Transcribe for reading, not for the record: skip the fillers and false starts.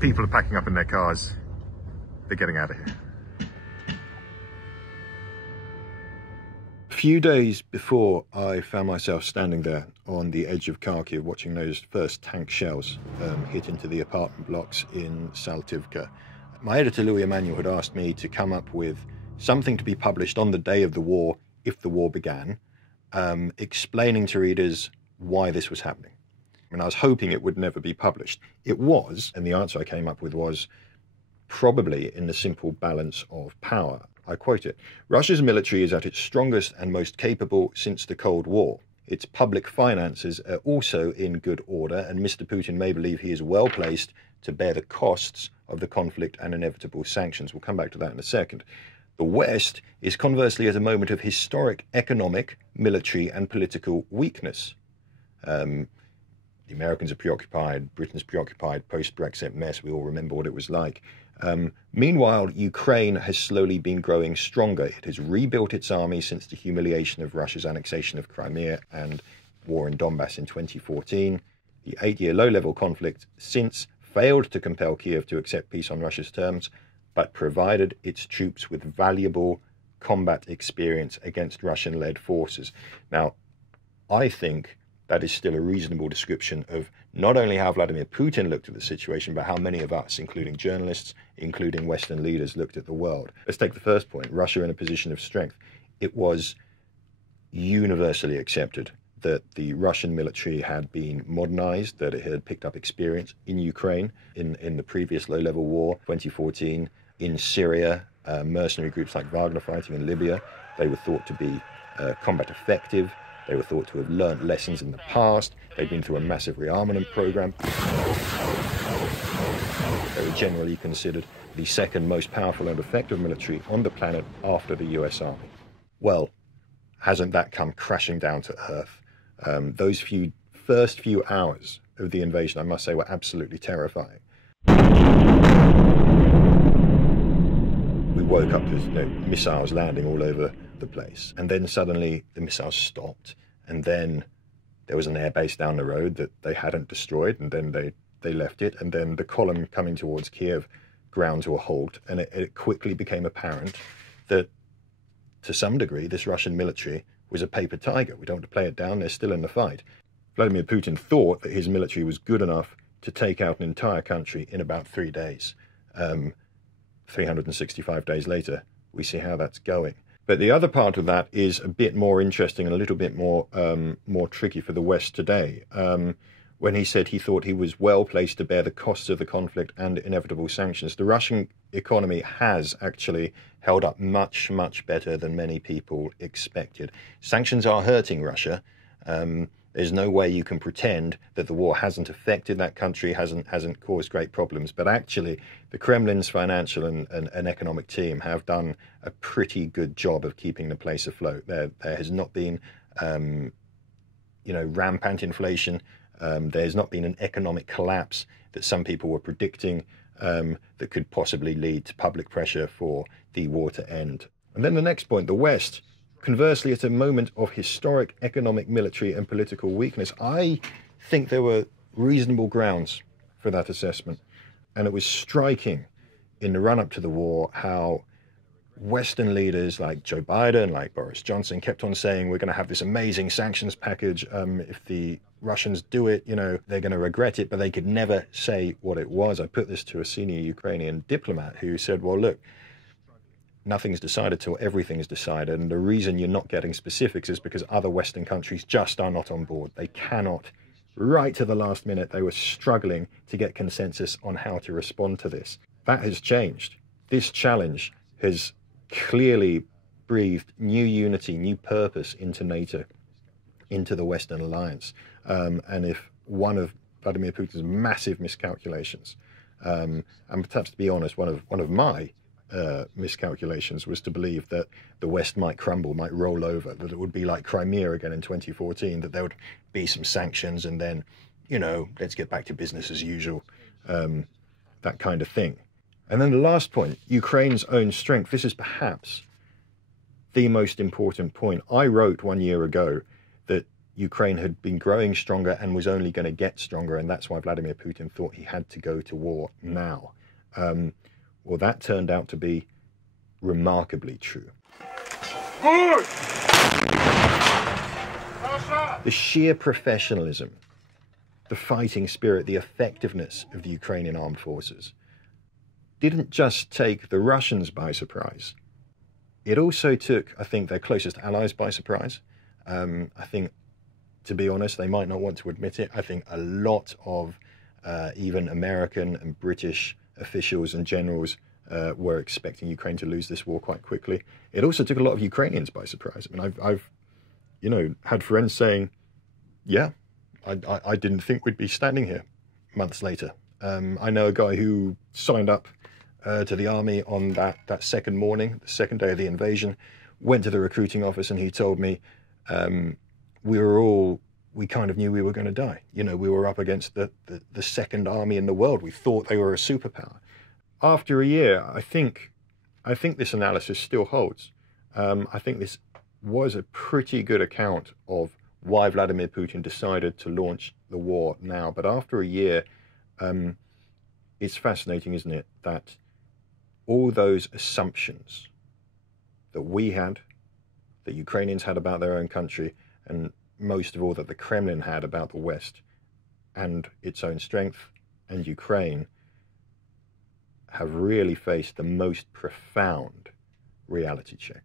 People are packing up in their cars. They're getting out of here. A few days before I found myself standing there on the edge of Kharkiv watching those first tank shells hit into the apartment blocks in Saltivka, my editor Louis Emanuel had asked me to come up with something to be published on the day of the war, if the war began, explaining to readers why this was happening. And I was hoping it would never be published. It was, and the answer I came up with was probably in the simple balance of power. I quote it: Russia's military is at its strongest and most capable since the Cold War. Its public finances are also in good order, and Mr. Putin may believe he is well placed to bear the costs of the conflict and inevitable sanctions. We'll come back to that in a second. The West is conversely at a moment of historic economic, military and political weakness. The Americans are preoccupied, Britain's preoccupied, post-Brexit mess, we all remember what it was like. Meanwhile, Ukraine has slowly been growing stronger. It has rebuilt its army since the humiliation of Russia's annexation of Crimea and war in Donbass in 2014. The 8-year low-level conflict since failed to compel Kiev to accept peace on Russia's terms, but provided its troops with valuable combat experience against Russian-led forces. Now, I think that is still a reasonable description of not only how Vladimir Putin looked at the situation, but how many of us, including journalists, including Western leaders, looked at the world. Let's take the first point, Russia in a position of strength. It was universally accepted that the Russian military had been modernized, that it had picked up experience in Ukraine, in the previous low-level war, 2014, in Syria, mercenary groups like Wagner fighting in Libya. They were thought to be combat effective. They were thought to have learnt lessons in the past. They'd been through a massive rearmament program. They were generally considered the second most powerful and effective military on the planet after the US Army. Well, hasn't that come crashing down to earth? Those first few hours of the invasion, I must say, were absolutely terrifying. We woke up to missiles landing all over the place, and then suddenly the missiles stopped, and then there was an airbase down the road that they hadn't destroyed, and then they left it, and then the column coming towards Kiev ground to a halt, and it quickly became apparent that to some degree this Russian military was a paper tiger. We don't want to play it down, they're still in the fight. Vladimir Putin thought that his military was good enough to take out an entire country in about 3 days. 365 days later, we see how that's going. But the other part of that is a bit more interesting and a little bit more tricky for the West today. When he said he thought he was well placed to bear the costs of the conflict and inevitable sanctions, the Russian economy has actually held up much, much better than many people expected. Sanctions are hurting Russia. There's no way you can pretend that the war hasn't affected that country, hasn't caused great problems. But actually, the Kremlin's financial and economic team have done a pretty good job of keeping the place afloat. There has not been, rampant inflation. There's not been an economic collapse that some people were predicting that could possibly lead to public pressure for the war to end. And then the next point, the West. Conversely, at a moment of historic economic, military and political weakness, I think there were reasonable grounds for that assessment. And it was striking in the run-up to the war how Western leaders like Joe Biden, like Boris Johnson, kept on saying, we're going to have this amazing sanctions package. If the Russians do it, they're going to regret it, but they could never say what it was. I put this to a senior Ukrainian diplomat who said, well, look, nothing's decided till everything's decided. And the reason you're not getting specifics is because other Western countries just are not on board. They cannot. Right to the last minute, they were struggling to get consensus on how to respond to this. That has changed. This challenge has clearly breathed new unity, new purpose into NATO, into the Western alliance. And if one of Vladimir Putin's massive miscalculations, and perhaps to be honest, one of my miscalculations was to believe that the West might crumble, might roll over, that it would be like Crimea again in 2014, that there would be some sanctions and then, let's get back to business as usual, that kind of thing. And then the last point, Ukraine's own strength. This is perhaps the most important point. I wrote 1 year ago that Ukraine had been growing stronger and was only going to get stronger, and that's why Vladimir Putin thought he had to go to war now. Well, that turned out to be remarkably true. The sheer professionalism, the fighting spirit, the effectiveness of the Ukrainian armed forces didn't just take the Russians by surprise. It also took, I think, their closest allies by surprise. I think, to be honest, they might not want to admit it. I think a lot of even American and British officials and generals were expecting Ukraine to lose this war quite quickly. It also took a lot of Ukrainians by surprise. I mean, I've had friends saying, yeah, I didn't think we'd be standing here months later. I know a guy who signed up to the army on that second morning, the second day of the invasion, went to the recruiting office, and he told me we kind of knew we were going to die. You know, we were up against the second army in the world. We thought they were a superpower. After a year, I think this analysis still holds. I think this was a pretty good account of why Vladimir Putin decided to launch the war now. But after a year, it's fascinating, isn't it, that all those assumptions that we had, that Ukrainians had about their own country, and most of all that the Kremlin had about the West and its own strength and Ukraine, have really faced the most profound reality check.